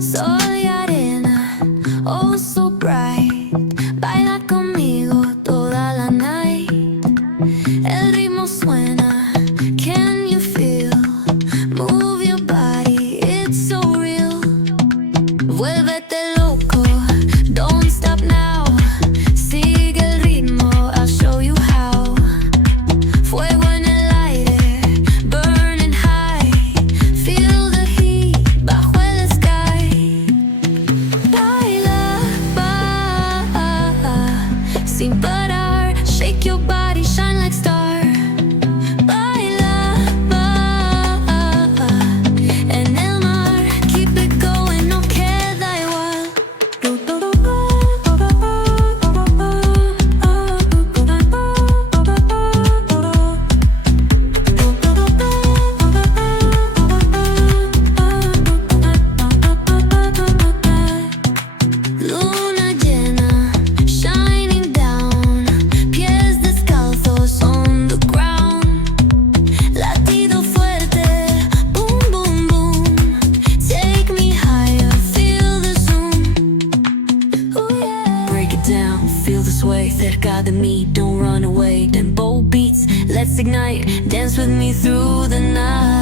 Soy arena, oh so bright. Baila conmigo toda la night. El ritmo suena, can you feel? Move your body, it's so real. Vuélvete loco, don't stop now. Sigue el ritmo, I'll show you how. Fuego en el aire, burning high. Feel the heat bajo el sky. Baila, sin parar. Shake your body, shine like star. Baila, en el mar. Keep it going, no queda igual. Luna llena, shining down. Pies descalzos on the ground. Latido fuerte, boom, boom, boom. Take me higher, feel the zoom. Ooh, yeah. Break it down, feel the sway. Cerca de mí, don't run away. Tempo beats, let's ignite. Dance with me through the night.